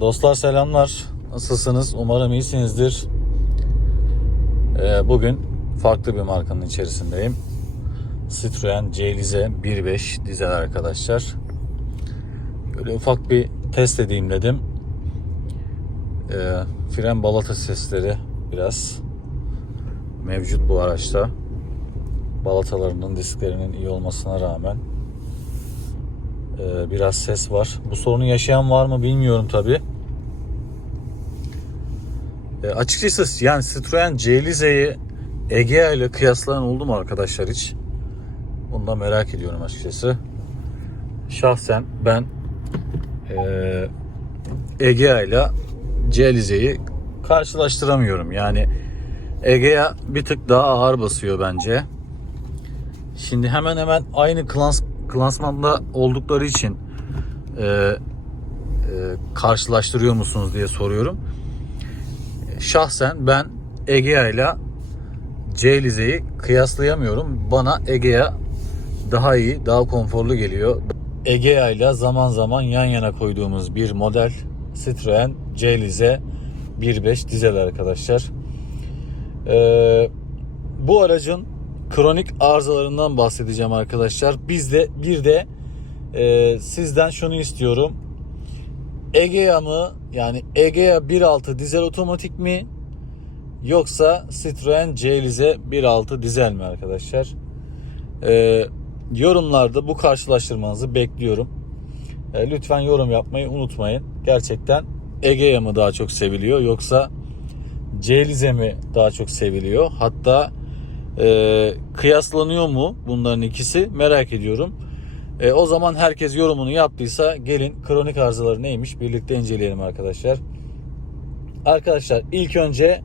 Dostlar selamlar. Nasılsınız? Umarım iyisinizdir. Ee, bugün farklı bir markanın içerisindeyim. Citroen C-Lize 1.5 dizel arkadaşlar. Böyle ufak bir test edeyim dedim. Ee, fren balata sesleri biraz mevcut bu araçta. Balatalarının disklerinin iyi olmasına rağmen ee, biraz ses var. Bu sorunu yaşayan var mı bilmiyorum tabi. E, açıkçası yani Citroen C-Lize'yi Egea ile kıyaslayan oldu mu arkadaşlar hiç? Bunu da merak ediyorum açıkçası. Şahsen ben e, Egea ile C-Lize'yi karşılaştıramıyorum. Yani Egea bir tık daha ağır basıyor bence. Şimdi hemen hemen aynı klans, klansmanda oldukları için e, e, karşılaştırıyor musunuz diye soruyorum. Şahsen ben Egea ile C-Lize'yi kıyaslayamıyorum. Bana Egea daha iyi, daha konforlu geliyor. Egea ile zaman zaman yan yana koyduğumuz bir model Citroen C-Lize 1.5 dizel arkadaşlar. Ee, bu aracın kronik arızalarından bahsedeceğim arkadaşlar. Biz de bir de e, sizden şunu istiyorum. Egea mı yani Egea 1.6 dizel otomatik mi yoksa Citroen C-Lize 1.6 dizel mi arkadaşlar? E, yorumlarda bu karşılaştırmanızı bekliyorum. E, lütfen yorum yapmayı unutmayın. Gerçekten Egea mı daha çok seviliyor yoksa C-Lize mi daha çok seviliyor? Hatta e, kıyaslanıyor mu bunların ikisi merak ediyorum. E, o zaman herkes yorumunu yaptıysa gelin kronik arızaları neymiş birlikte inceleyelim arkadaşlar. Arkadaşlar ilk önce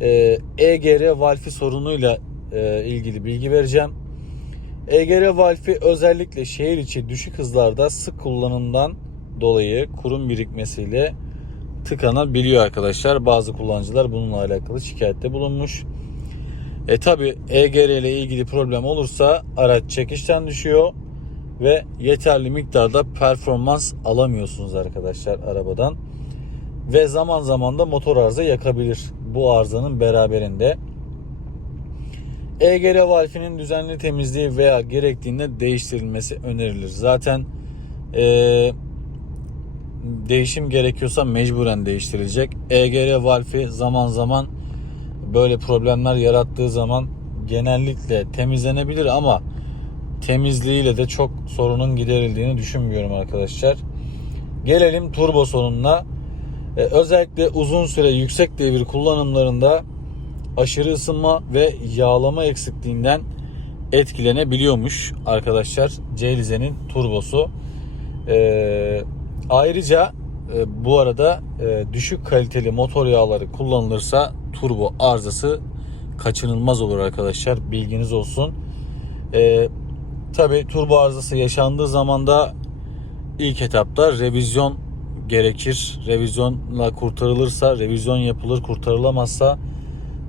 e, EGR valfi sorunuyla e, ilgili bilgi vereceğim. EGR valfi özellikle şehir içi düşük hızlarda sık kullanımdan dolayı kurum birikmesiyle tıkanabiliyor arkadaşlar. Bazı kullanıcılar bununla alakalı şikayette bulunmuş. E tabi EGR ile ilgili problem olursa araç çekişten düşüyor ve yeterli miktarda performans alamıyorsunuz arkadaşlar arabadan. Ve zaman zaman da motor arıza yakabilir bu arızanın beraberinde. EGR valfinin düzenli temizliği veya gerektiğinde değiştirilmesi önerilir. Zaten e, değişim gerekiyorsa mecburen değiştirilecek. EGR valfi zaman zaman böyle problemler yarattığı zaman genellikle temizlenebilir ama temizliğiyle de çok sorunun giderildiğini düşünmüyorum arkadaşlar. Gelelim turbo sorununa. Ee, özellikle uzun süre yüksek devir kullanımlarında aşırı ısınma ve yağlama eksikliğinden etkilenebiliyormuş arkadaşlar C-Lize'nin turbosu. Ee, ayrıca e, bu arada e, düşük kaliteli motor yağları kullanılırsa turbo arızası kaçınılmaz olur arkadaşlar. Bilginiz olsun. E, Tabi turbo arızası yaşandığı zaman da ilk etapta revizyon gerekir. Revizyonla kurtarılırsa, revizyon yapılır, kurtarılamazsa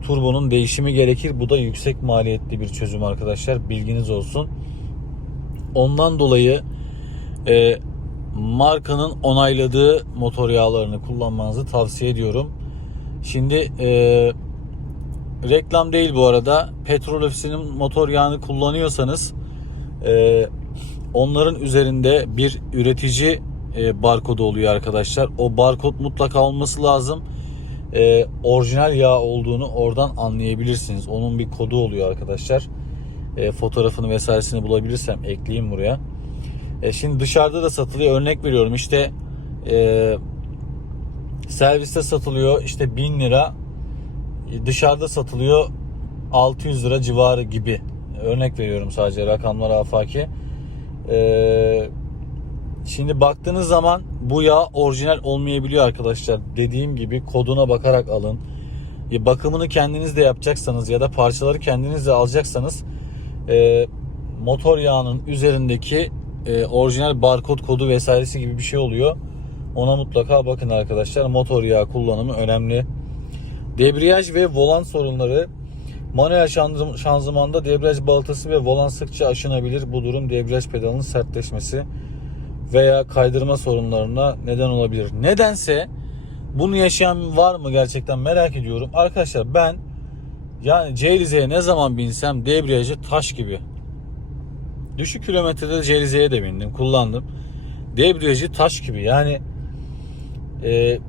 turbonun değişimi gerekir. Bu da yüksek maliyetli bir çözüm arkadaşlar. Bilginiz olsun. Ondan dolayı e, markanın onayladığı motor yağlarını kullanmanızı tavsiye ediyorum. Şimdi e, reklam değil bu arada. Petrol ofisinin motor yağını kullanıyorsanız e, onların üzerinde bir üretici e, barkodu oluyor arkadaşlar. O barkod mutlaka olması lazım. E, orijinal yağ olduğunu oradan anlayabilirsiniz. Onun bir kodu oluyor arkadaşlar. E, fotoğrafını vesairesini bulabilirsem ekleyeyim buraya. E, şimdi dışarıda da satılıyor. Örnek veriyorum işte e, serviste satılıyor. İşte 1000 lira dışarıda satılıyor 600 lira civarı gibi. Örnek veriyorum sadece rakamlar afaki. Ee, şimdi baktığınız zaman bu yağ orijinal olmayabiliyor arkadaşlar. Dediğim gibi koduna bakarak alın. Bakımını kendiniz de yapacaksanız ya da parçaları kendiniz de alacaksanız e, motor yağının üzerindeki e, orijinal barkod kodu vesairesi gibi bir şey oluyor ona mutlaka bakın arkadaşlar. Motor yağı kullanımı önemli. Debriyaj ve volan sorunları. Manuel şanzımanda debriyaj balatası ve volan sıkça aşınabilir. Bu durum debriyaj pedalının sertleşmesi, veya kaydırma sorunlarına neden olabilir. Nedense bunu yaşayan var mı gerçekten merak ediyorum. Arkadaşlar ben yani Ceylize'ye ne zaman binsem debriyajı taş gibi. Düşük kilometrede Ceylize'ye de bindim, kullandım. Debriyajı taş gibi. Yani e,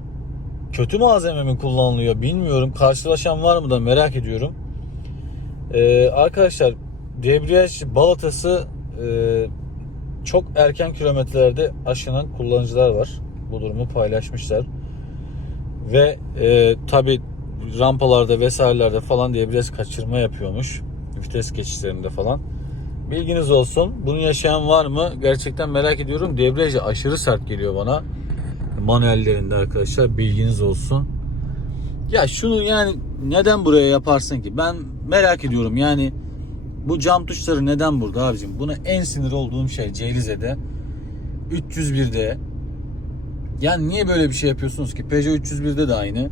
kötü malzeme mi kullanılıyor bilmiyorum. Karşılaşan var mı da merak ediyorum. E, arkadaşlar debriyaj balatası e, çok erken kilometrelerde aşınan kullanıcılar var. Bu durumu paylaşmışlar. Ve e, tabi rampalarda vesairelerde falan debriyaj kaçırma yapıyormuş. Vites geçişlerinde falan. Bilginiz olsun. Bunu yaşayan var mı? Gerçekten merak ediyorum. Debriyaj aşırı sert geliyor bana. Manuellerinde arkadaşlar bilginiz olsun. Ya şunu yani neden buraya yaparsın ki? Ben merak ediyorum yani bu cam tuşları neden burada abicim? Buna en sinir olduğum şey Ceylize'de 301'de yani niye böyle bir şey yapıyorsunuz ki? Peugeot 301'de de aynı.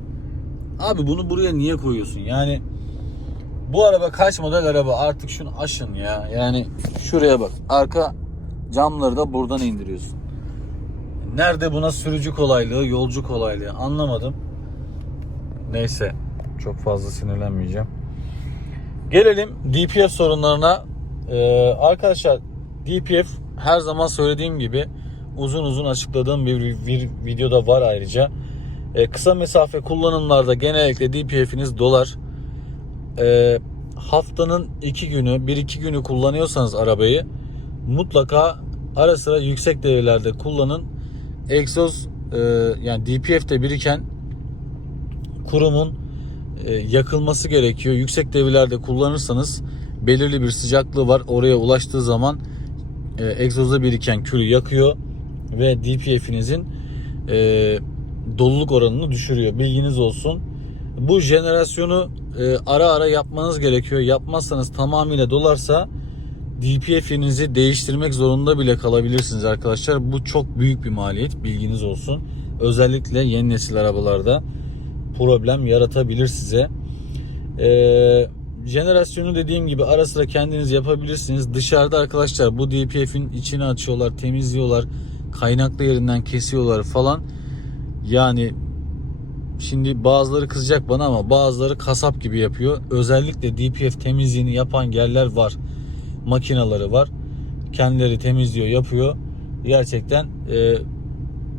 Abi bunu buraya niye koyuyorsun? Yani bu araba kaç model araba? Artık şunu aşın ya. Yani şuraya bak. Arka camları da buradan indiriyorsun. Nerede buna sürücü kolaylığı, yolcu kolaylığı anlamadım. Neyse. Çok fazla sinirlenmeyeceğim. Gelelim DPF sorunlarına. Ee, arkadaşlar DPF her zaman söylediğim gibi uzun uzun açıkladığım bir, bir videoda var ayrıca. Ee, kısa mesafe kullanımlarda genellikle DPF'iniz dolar. Ee, haftanın iki günü, bir iki günü kullanıyorsanız arabayı mutlaka ara sıra yüksek devirlerde kullanın. Egzoz e, yani DPF'te biriken kurumun e, yakılması gerekiyor. Yüksek devirlerde kullanırsanız belirli bir sıcaklığı var. Oraya ulaştığı zaman e, egzozda biriken külü yakıyor ve DPF'inizin e, doluluk oranını düşürüyor. Bilginiz olsun. Bu jenerasyonu e, ara ara yapmanız gerekiyor. Yapmazsanız tamamıyla dolarsa DPF'inizi değiştirmek zorunda bile kalabilirsiniz arkadaşlar. Bu çok büyük bir maliyet. Bilginiz olsun. Özellikle yeni nesil arabalarda problem yaratabilir size. Ee, jenerasyonu dediğim gibi ara sıra kendiniz yapabilirsiniz. Dışarıda arkadaşlar bu DPF'in içini açıyorlar, temizliyorlar, kaynaklı yerinden kesiyorlar falan. Yani şimdi bazıları kızacak bana ama bazıları kasap gibi yapıyor. Özellikle DPF temizliğini yapan yerler var. Makinaları var. Kendileri temizliyor, yapıyor. Gerçekten e,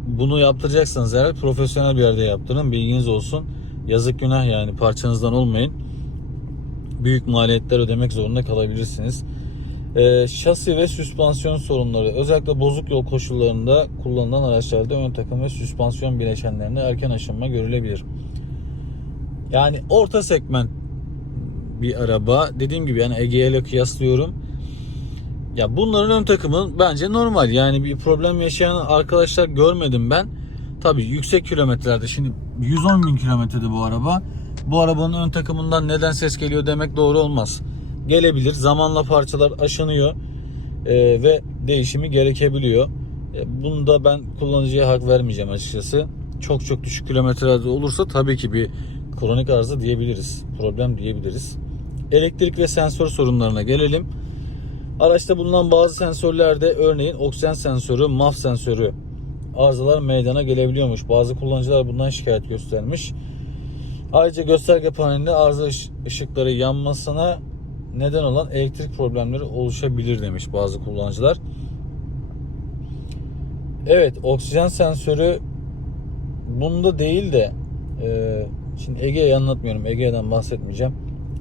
bunu yaptıracaksanız eğer profesyonel bir yerde yaptırın. Bilginiz olsun. Yazık günah yani parçanızdan olmayın. Büyük maliyetler ödemek zorunda kalabilirsiniz. Ee, şasi ve süspansiyon sorunları özellikle bozuk yol koşullarında kullanılan araçlarda ön takım ve süspansiyon bileşenlerinde erken aşınma görülebilir. Yani orta segment bir araba. Dediğim gibi yani Ege ile kıyaslıyorum. Ya bunların ön takımı bence normal. Yani bir problem yaşayan arkadaşlar görmedim ben. Tabii yüksek kilometrelerde şimdi 110 bin kilometrede bu araba. Bu arabanın ön takımından neden ses geliyor demek doğru olmaz. Gelebilir. Zamanla parçalar aşınıyor e, ve değişimi gerekebiliyor. E, bunu da ben kullanıcıya hak vermeyeceğim açıkçası. Çok çok düşük kilometrelerde olursa tabii ki bir kronik arıza diyebiliriz. Problem diyebiliriz. Elektrik ve sensör sorunlarına gelelim. Araçta bulunan bazı sensörlerde örneğin oksijen sensörü, MAF sensörü arızalar meydana gelebiliyormuş. Bazı kullanıcılar bundan şikayet göstermiş. Ayrıca gösterge panelinde arıza ışıkları yanmasına neden olan elektrik problemleri oluşabilir demiş bazı kullanıcılar. Evet oksijen sensörü bunda değil de e, şimdi Ege'yi anlatmıyorum. Ege'den bahsetmeyeceğim.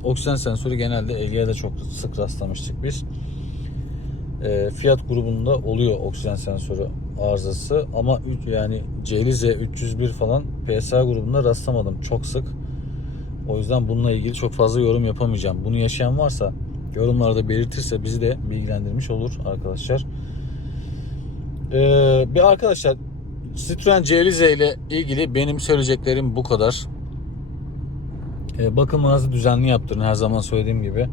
Oksijen sensörü genelde Ege'de çok sık rastlamıştık biz. E, Fiat grubunda oluyor oksijen sensörü arızası ama yani Celize 301 falan PSA grubunda rastlamadım çok sık. O yüzden bununla ilgili çok fazla yorum yapamayacağım. Bunu yaşayan varsa yorumlarda belirtirse bizi de bilgilendirmiş olur arkadaşlar. Ee, bir arkadaşlar Citroen Celize ile ilgili benim söyleyeceklerim bu kadar. Ee, bakımınızı düzenli yaptırın her zaman söylediğim gibi.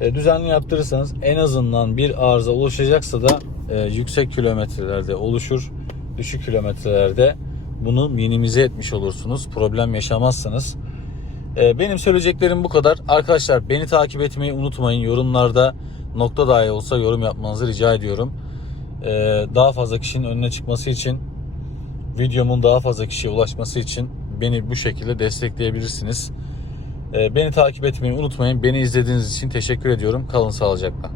Ee, düzenli yaptırırsanız en azından bir arıza oluşacaksa da e, yüksek kilometrelerde oluşur. Düşük kilometrelerde bunu minimize etmiş olursunuz. Problem yaşamazsınız. Ee, benim söyleyeceklerim bu kadar. Arkadaşlar beni takip etmeyi unutmayın. Yorumlarda nokta dahi olsa yorum yapmanızı rica ediyorum. Ee, daha fazla kişinin önüne çıkması için videomun daha fazla kişiye ulaşması için beni bu şekilde destekleyebilirsiniz. Ee, beni takip etmeyi unutmayın. Beni izlediğiniz için teşekkür ediyorum. Kalın sağlıcakla.